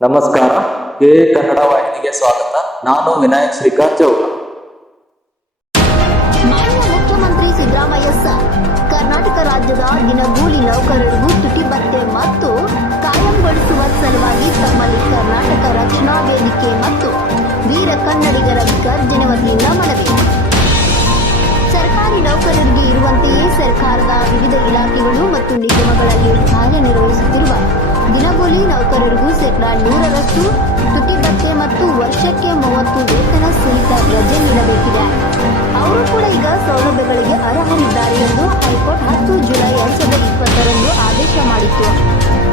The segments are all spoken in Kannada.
ನಮಸ್ಕಾರ. ಕನ್ನಡ ವಾಹಿನಿಗೆ ಸ್ವಾಗತ. ನಾನು ವಿನಾಯಕ್ ಶ್ರೀಕಾಂತ್ ಚೌಕ. ಮಾನ್ಯ ಮುಖ್ಯಮಂತ್ರಿ ಸಿದ್ದರಾಮಯ್ಯ ಸರ್ ಕರ್ನಾಟಕ ರಾಜ್ಯದ ದಿನಗೂಲಿ ನೌಕರರಿಗೂ ತುಟಿ ಭತ್ಯೆ ಮತ್ತು ಕಾಯಂಗೊಳಿಸುವ ಸಲುವಾಗಿ ತಮ್ಮಲ್ಲಿ ಕರ್ನಾಟಕ ರಕ್ಷಣಾ ವೇದಿಕೆ ಮತ್ತು ವೀರ ಕನ್ನಡಿಗರ ಗರ್ಜನೆ ವತಿಯಿಂದ ಮನವಿ. ಸರ್ಕಾರಿ ನೌಕರರಿಗೆ ಇರುವಂತೆಯೇ ಸರ್ಕಾರದ ವಿವಿಧ ಇಲಾಖೆಗಳು ಮತ್ತು ನಿಗಮಗಳಲ್ಲಿ ಕಾರ್ಯನಿರ್ವಹಿಸುತ್ತಿರುವ ದಿನಗೂಲಿ ನೌಕರರಿಗೂ 100% ತುಟಿ ಭತ್ಯೆ ಮತ್ತು ವರ್ಷಕ್ಕೆ 30 ವೇತನ ಸಹಿತ ರಜೆ ನೀಡಬೇಕಿದೆ. ಅವರು ಕೂಡ ಈಗ ಸೌಲಭ್ಯಗಳಿಗೆ ಅರ್ಹರಿದ್ದಾರೆ ಎಂದು ಹೈಕೋರ್ಟ್ 10 ಜುಲೈ 2020 ಆದೇಶ ಮಾಡಿತ್ತು.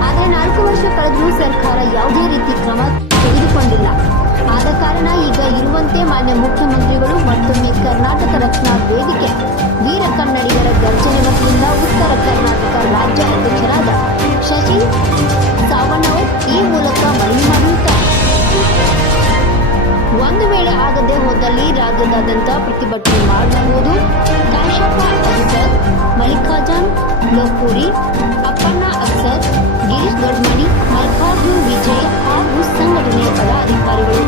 ಆದರೆ 4 ವರ್ಷ ಕಳೆದರೂ ಸರ್ಕಾರ ಯಾವುದೇ ರೀತಿ ಕ್ರಮ ತೆಗೆದುಕೊಂಡಿಲ್ಲ. ಆದ ಕಾರಣ ಈಗ ಇರುವಂತೆ ಮಾನ್ಯ ಮುಖ್ಯಮಂತ್ರಿಗಳು ಮತ್ತೊಮ್ಮೆ ಕರ್ನಾಟಕ ರಕ್ಷಣಾ ವೇದಿಕೆ ವೀರ ಕನ್ನಡಿಗರ ಗರ್ಜನೆ ವತಿಯಿಂದ ಉತ್ತರ ಕರ್ನಾಟಕ ರಾಜ್ಯ ಅಧ್ಯಕ್ಷರಾದ ಶಶಿ ಸಾವಣ್ಣವರ್ ಈ ಮೂಲಕ ಮನವಿ ಮಾಡಿರುತ್ತಾರೆ. ಒಂದು ವೇಳೆ ಆಗದೆ ಹೋದಲ್ಲಿ ರಾಜ್ಯದಾದ್ಯಂತ ಪ್ರತಿಭಟನೆ ಮಾಡಬಹುದು. ಕಾಶಪ್ಪ ಅಫ್ಸರ್, ಮಲ್ಲಿಕಾರ್ಜುನ್ ಲೋಕೂರಿ, ಅಪ್ಪಣ್ಣ ಅಫ್ಸರ್, ಗಿರೀಶ್ ದೊಡ್ಮನಿ, ಮಲ್ಲಿಕಾರ್ಜುನ್ ವಿಜಯ್ ಹಾಗೂ ಸಂಘಟನೆಯ ಪದಾಧಿಕಾರಿಗಳು